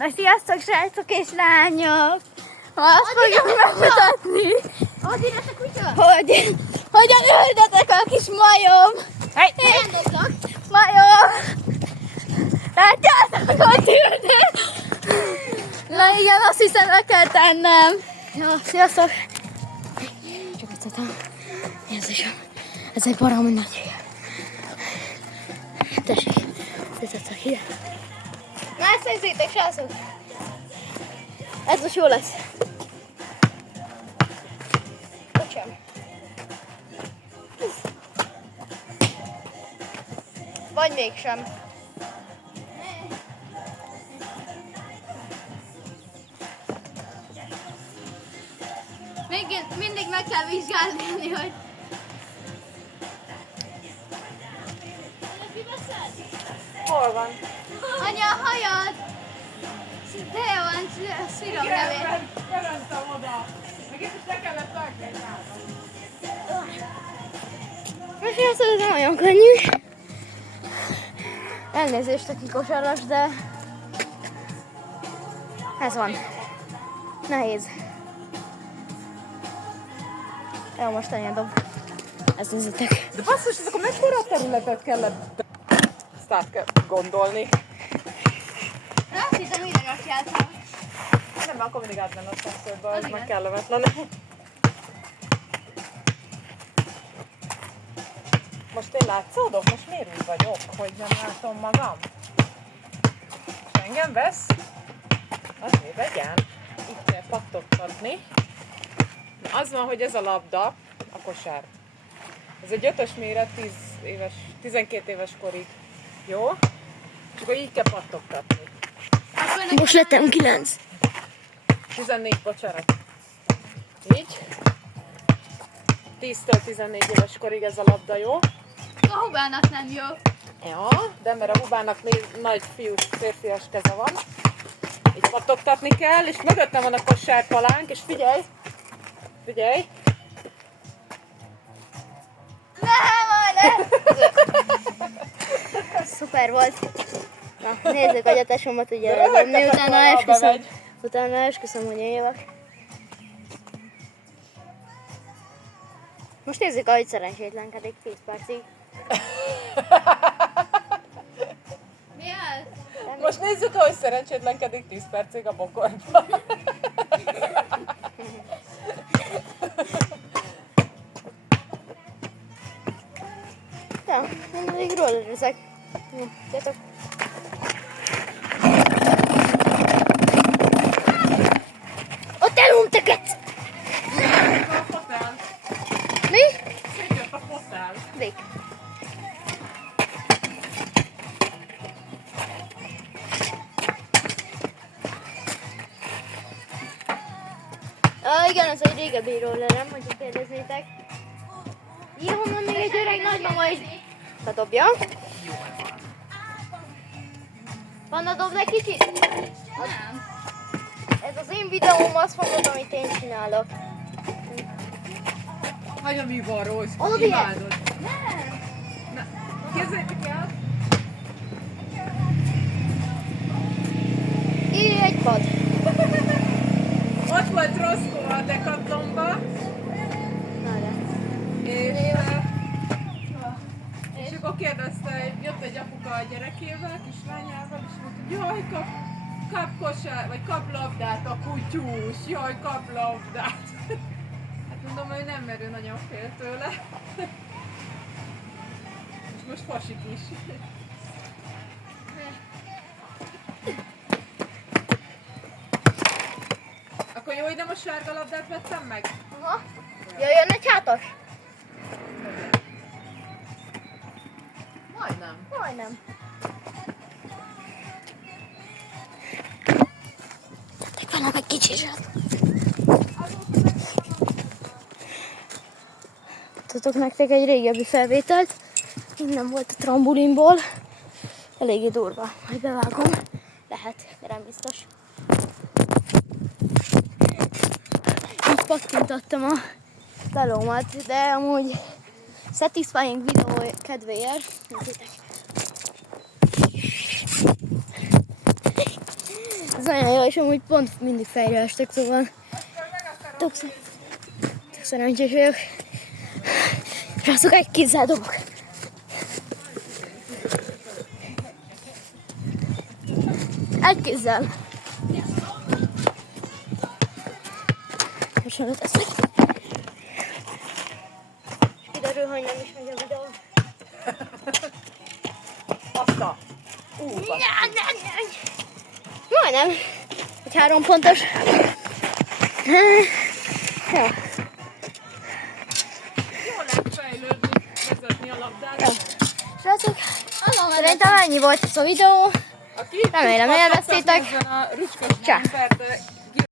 Na sziasztok srácok és lányok! Azt fogjuk megmutatni, hogy hogyan ültetek a kis majom! Hey! Majom! Látjátok, hogy ültek? Na igen, azt hiszem le kell tennem. Jó, sziasztok! Csak egyszer érzésem. Ez egy baromi nagy hülye. Tessék, ez a hülye. Na ezt nézzétek, srácok! Ez most jó lesz. Bocsánat. Vagy mégsem. Mindig meg kell vizsgálni, hogy... Hol van? Anya, a hajad! De jó van, szírom nevét. Bementem oda. Meg itt is le kellett tartani. Most ez nem olyan könnyű. Elnézést a kikosarras, de ez van. Nehéz. Jó, most anyadom. Ezt nézzétek. De basszus, ez akkor mekkora területet kellett gondolni? Azt hittem, hogy megatyáltam. Nem, mert akkor mindig átmenni a szomszédba, ez Az meg igen. kellemetlen. Most én látszódok? Most miért úgy vagyok, hogy nem látom magam? És engem vesz? Azért vegyen. Itt kell pattogtatni. Az van, hogy ez a labda, a kosár. Ez egy 5-ös méret, 12 éves korig. Jó? És akkor így kell pattogtatni. Most lettem 9. 14, bocsánat. Így. 10-től 14 éves korig ez a labda, jó? A hubának nem jó. Ja, de mert a hubának nagy fiús, férfias keze van. Így pattogtatni kell, és mögöttem van a kosárpalánk, és figyelj! Figyelj! Nem. Szuper volt. Na, nézzük, hogy a tesómat tudja rádobni, utána esküszöm, hogy én jövök. Most nézzük, ahogy szerencsétlenkedik 10 percig. Mi az? Most nézzük, ahogy szerencsétlenkedik 10 percig a bokorban. Ja, én még rollerezek. Sziasztok! Ott eluntaket! A fotel. Mi? Szétjött a fotel. Vég. Igen, ez egy régebbi rollerem, hogyha kérdeznétek. Jó, honnan még egy öreg nagymama is bedobja. Vanna dob egy kicsit? Nem. Ez az én videóm, azt mondod, amit én csinálok. Anya, mi van, Rose? Oda Imádod. Nem. Na, kezdjétek el. Így egy pad. Ott volt Roscoe a Decathlonba, Na de. és akkor kérdezte, jött egy apuka a gyerekével, kislányával, és mondta, jaj, kap kosár, vagy kap labdát a kutyus, jaj, kap labdát. Hát mondom, hogy nem, mert ő nagyon fél tőle. És most fasik is. Akkor jó, hogy nem a sárga labdát vettem meg? Aha. Jöjjön egy hátas? Majdnem. Majdnem. Tettek velem egy kicsit. Mutatok nektek egy régebbi felvételt. Innen volt a trambulinból. Eléggé durva. Majd bevágom. Lehet, de nem biztos. Most pattintottam a telómat, de amúgy satisfying videó kedvéért. Nézzétek. Ez nagyon jó, és amúgy pont mindig fejre estek, szóval tök szerencsés vagyok. Srácok, egy kézzel dobok. Egy kézzel. Most teszek. És kiderül, hogy nem is megy a videó. Azt a... Majdnem. Egy 3 pontos. Jó. Jól lehet fejlődni, vezetni a labdát. Jó. Srácok, szerintem ennyi volt ez a videó. Remélem élveztétek. A rücskös Csá. embert